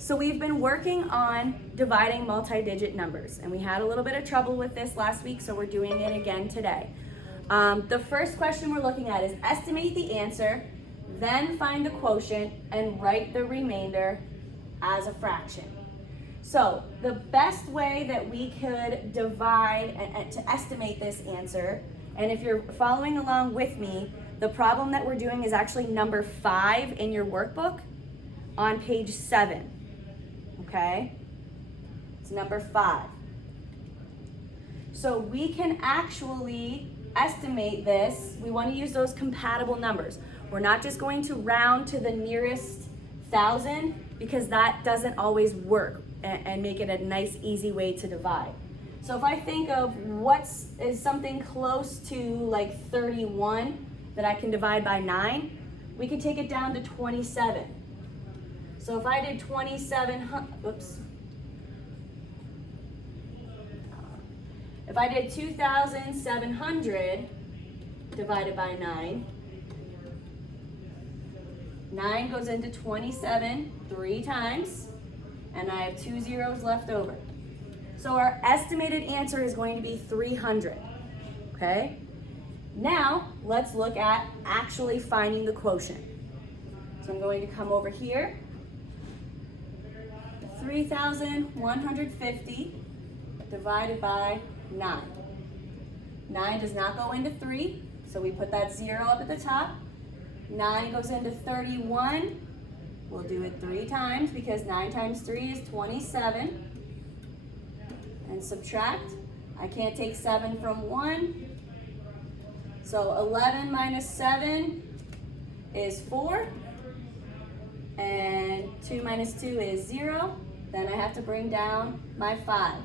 So we've been working on dividing multi-digit numbers, and we had a little bit of trouble with this last week, so we're doing it again today. The first question we're looking at is estimate the answer, then find the quotient, and write the remainder as a fraction. So the best way that we could divide and to estimate this answer, and if you're following along with me, the problem that we're doing is actually number 5 in your workbook on page 7. Okay? It's number 5. So we can actually estimate this. We want to use those compatible numbers. We're not just going to round to the nearest 1,000 because that doesn't always work and make it a nice, easy way to divide. So if I think of is something close to like 31 that I can divide by 9, we can take it down to 27. So if I did 2,700 divided by 9, 9 goes into 27 3 times, and I have 2 zeros left over. So our estimated answer is going to be 300, okay? Now, let's look at actually finding the quotient. So I'm going to come over here. 3,150 divided by 9. 9 does not go into 3, so we put that 0 up at the top. 9 goes into 31. We'll do it 3 times because 9 times 3 is 27. And subtract. I can't take 7 from 1. So 11 minus 7 is 4. And 2 minus 2 is 0. Then I have to bring down my 5.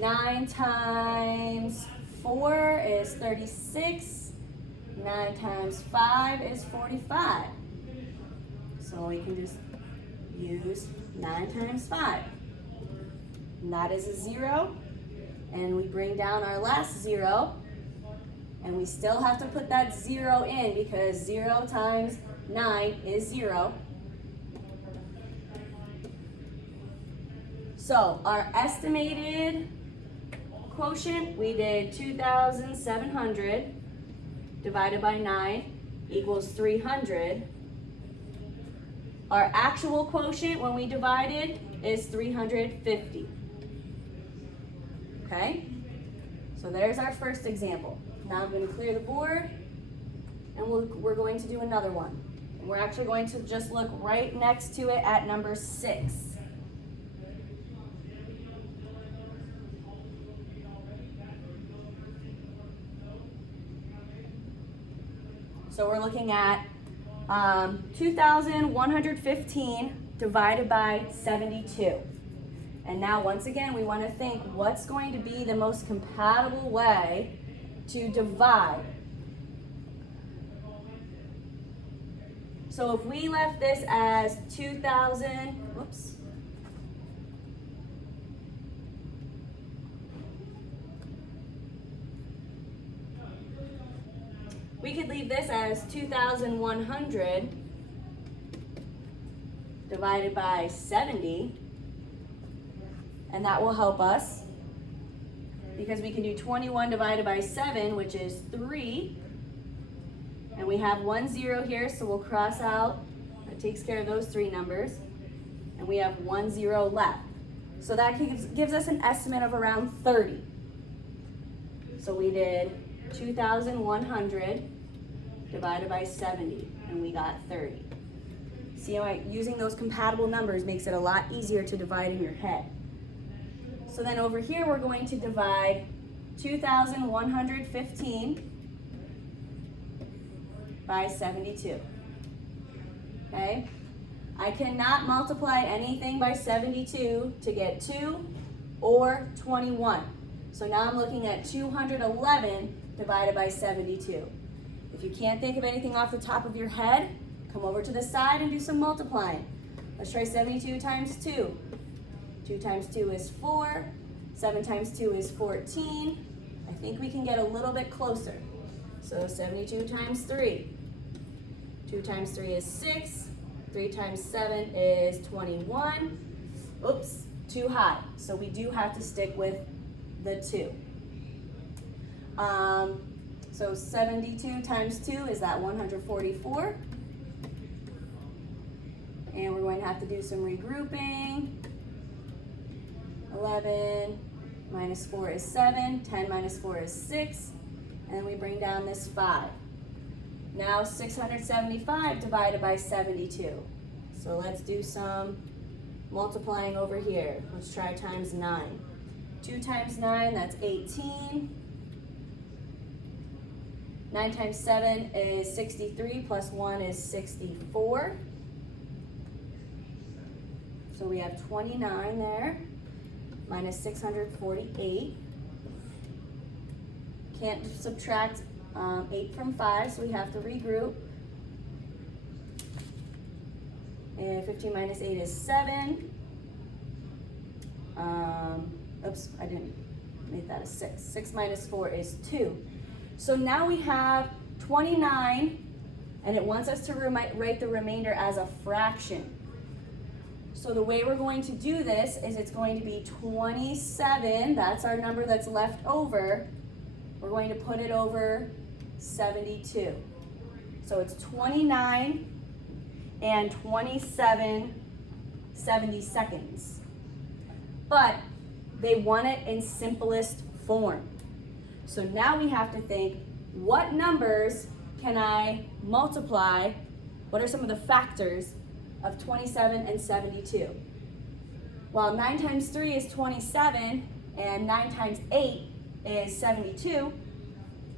9 times 4 is 36. 9 times 5 is 45. So we can just use 9 times 5. And that is a 0. And we bring down our last 0. And we still have to put that 0 in because 0 times 9 is 0. So our estimated quotient, we did 2,700 divided by 9 equals 300. Our actual quotient when we divided is 350. Okay? So there's our first example. Now I'm going to clear the board, and we're going to do another one. We're actually going to just look right next to it at number 6. So we're looking at 2,115 divided by 72. And now once again, we want to think what's going to be the most compatible way to divide. So if we left this as 2,000, we could leave this as 2,100 divided by 70, and that will help us because we can do 21 divided by 7, which is 3, and we have 1 0 here, so we'll cross out. That takes care of those 3 numbers, and we have 1 0 left. So that gives us an estimate of around 30. So we did 2,100 divided by 70, and we got 30. See how using those compatible numbers makes it a lot easier to divide in your head. So then over here, we're going to divide 2,115 by 72. Okay? I cannot multiply anything by 72 to get 2 or 21. So now I'm looking at 211 divided by 72. If you can't think of anything off the top of your head, come over to the side and do some multiplying. Let's try 72 times 2. 2 times 2 is 4. 7 times 2 is 14. I think we can get a little bit closer. So 72 times 3. 2 times 3 is 6. 3 times 7 is 21. Oops, too high. So we do have to stick with the 2. So 72 times 2 is that 144. And we're going to have to do some regrouping. 11 minus 4 is 7. 10 minus 4 is 6. And then we bring down this 5. Now 675 divided by 72. So let's do some multiplying over here. Let's try times 9. 2 times 9, that's 18. 9 times 7 is 63, plus 1 is 64. So we have 29 there, minus 648. Can't subtract 8 from 5, so we have to regroup. And 15 minus 8 is 7. Oops, I didn't make that a 6. 6 minus 4 is 2. So now we have 29, and it wants us to write the remainder as a fraction. So the way we're going to do this is it's going to be 27, that's our number that's left over. We're going to put it over 72. So it's 29 and 27 70-seconds. But they want it in simplest form. So now we have to think, what numbers can I multiply? What are some of the factors of 27 and 72? Well, 9 times 3 is 27, and 9 times 8 is 72.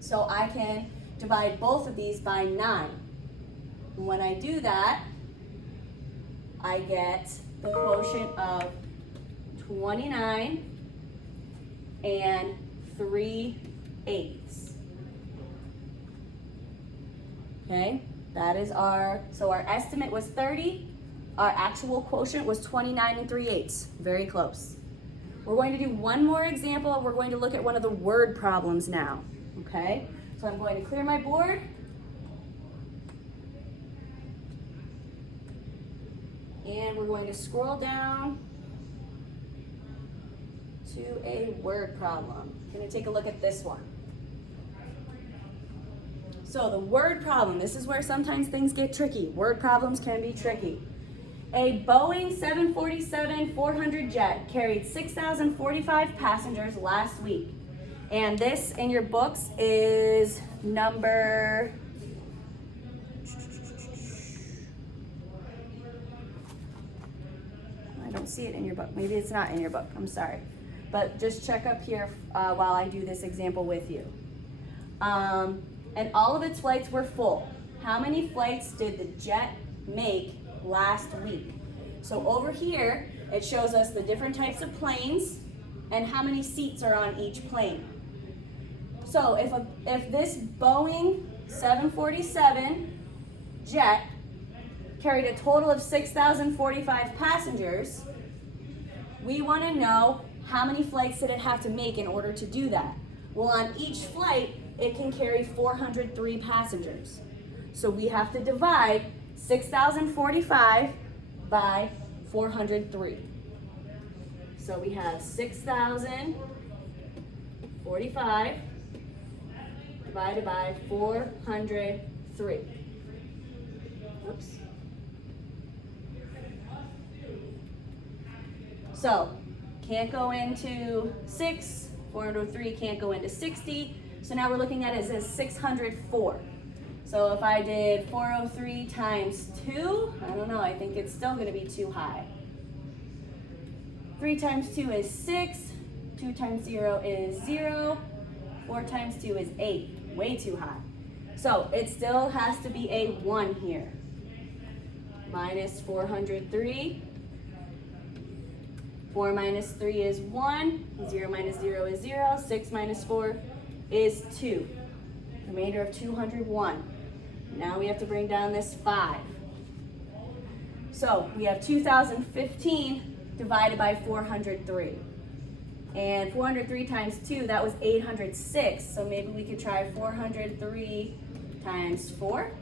So I can divide both of these by 9. And when I do that, I get the quotient of 29 and 3/8. Okay, that is so our estimate was 30. Our actual quotient was 29 and 3/8. Very close. We're going to do one more example. We're going to look at one of the word problems now. Okay, so I'm going to clear my board. And we're going to scroll down to a word problem. I'm going to take a look at this one. So the word problem, this is where sometimes things get tricky. Word problems can be tricky. A Boeing 747-400 jet carried 6,045 passengers last week. And this in your books is number... I don't see it in your book. Maybe it's not in your book. I'm sorry. But just check up here while I do this example with you. And all of its flights were full. How many flights did the jet make last week? So over here, it shows us the different types of planes and how many seats are on each plane. So if this Boeing 747 jet carried a total of 6,045 passengers, we want to know how many flights did it have to make in order to do that. Well, on each flight, it can carry 403 passengers. So we have to divide 6,045 by 403. So we have 6,045 divided by 403. Oops. So, can't go into 6, 403 can't go into 60. So now we're looking at it as 604. So if I did 403 times 2, I don't know, I think it's still going to be too high. 3 times 2 is 6, 2 times 0 is 0, 4 times 2 is 8, way too high. So it still has to be a 1 here. Minus 403. 4 minus 3 is 1, 0 minus 0 is 0, 6 minus 4 is 2. Remainder of 201. Now we have to bring down this 5. So we have 2015 divided by 403. And 403 times 2, that was 806. So maybe we could try 403 times 4.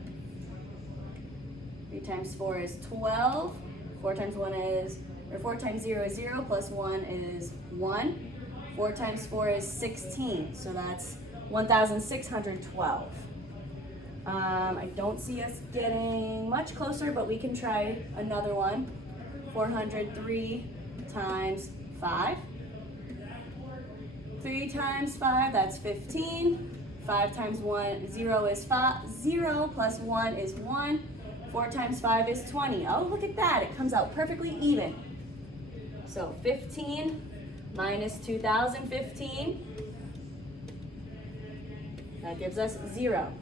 3 times 4 is 12. 4 times 1 is, or 4 times 0 is 0, plus 1 is 1. 4 times 4 is 16, so that's 1,612. I don't see us getting much closer, but we can try another one. 403 times 5. 3 times 5, that's 15. 5 times 1, 0 is 5, 0 plus 1 is 1. 4 times 5 is 20. Oh, look at that, it comes out perfectly even. So 15 minus 2015, that gives us 0.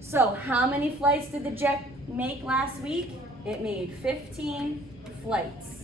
So how many flights did the jet make last week? It made 15 flights.